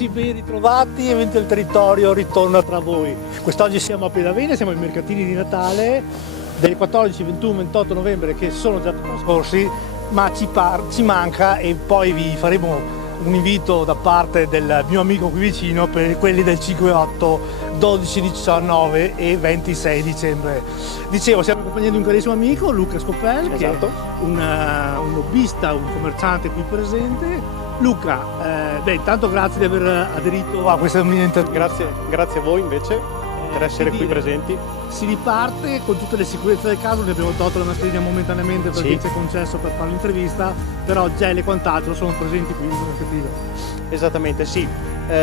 amici ben ritrovati, Evento del Territorio ritorna tra voi. Quest'oggi siamo a Pedavena, siamo ai mercatini di Natale del 14, 21, 28 novembre che sono già trascorsi, ma ci manca e poi vi faremo un invito da parte del mio amico qui vicino per quelli del 5, 8, 12, 19 e 26 dicembre. Dicevo, siamo in compagnia di un carissimo amico, Luca Scopel, che è un lobbista, un commerciante qui presente. Luca, intanto grazie di aver aderito a questa mia intervista. Grazie a voi invece per essere qui presenti. Si riparte con tutte le sicurezze del caso, ne abbiamo tolto la mascherina momentaneamente perché ci è concesso per fare l'intervista, però gel e quant'altro sono presenti qui in mercatino. Esattamente, sì.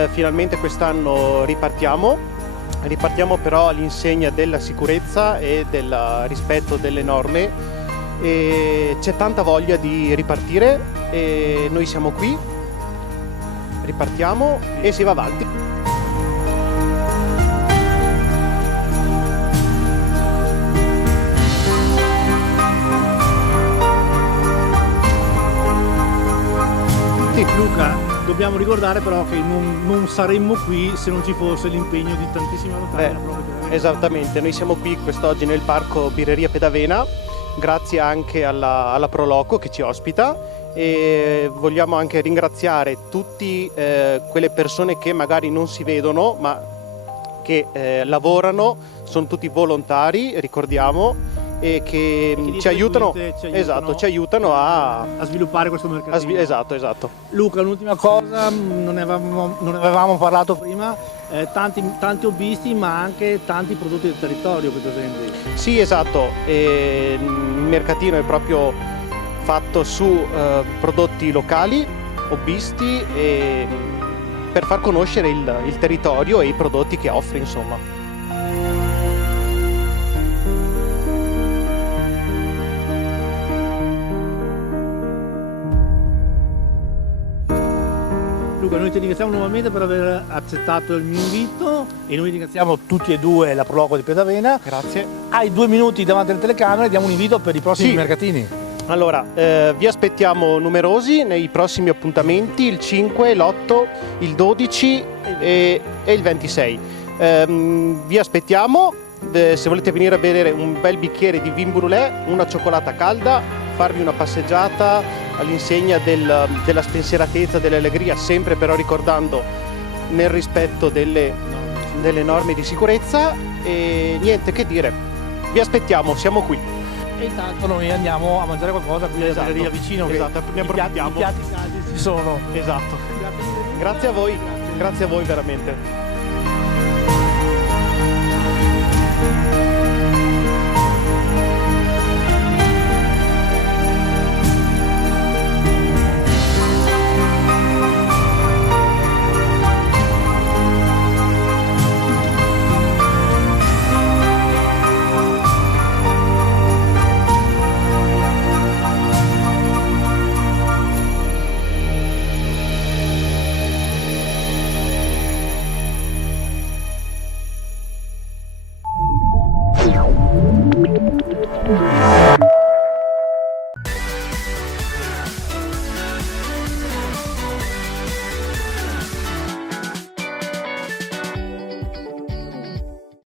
Finalmente quest'anno ripartiamo però all'insegna della sicurezza e del rispetto delle norme. E c'è tanta voglia di ripartire e noi siamo qui, ripartiamo e si va avanti. Luca, dobbiamo ricordare però che non saremmo qui se non ci fosse l'impegno di tantissimi volontari. Esattamente, noi siamo qui quest'oggi nel parco Birreria Pedavena, grazie anche alla Proloco che ci ospita, e vogliamo anche ringraziare tutte quelle persone che magari non si vedono ma che lavorano, sono tutti volontari, ricordiamo, e che ci aiutano a sviluppare questo mercatino. Esatto. Luca, l'ultima cosa, non ne avevamo parlato prima, tanti hobbisti ma anche tanti prodotti del territorio qui presenti. Sì, esatto, il mercatino è proprio fatto su prodotti locali, hobbisti, per far conoscere il territorio e i prodotti che offre, insomma. Luca, noi ti ringraziamo nuovamente per aver accettato il mio invito e noi ringraziamo tutti e due la Proloco di Pedavena. Grazie. Hai 2 minuti davanti alle telecamere, diamo un invito per i prossimi mercatini. Allora, vi aspettiamo numerosi nei prossimi appuntamenti, il 5, l'8, il 12 e il 26. Vi aspettiamo, se volete venire a bere un bel bicchiere di vin brûlé, una cioccolata calda, farvi una passeggiata all'insegna della spensieratezza, dell'allegria, sempre però ricordando nel rispetto delle norme di sicurezza. E niente che dire, vi aspettiamo, siamo qui. E intanto noi andiamo a mangiare qualcosa qui alla galleria vicino, esatto, che i piatti caldi ci sono. Esatto. Grazie a voi veramente.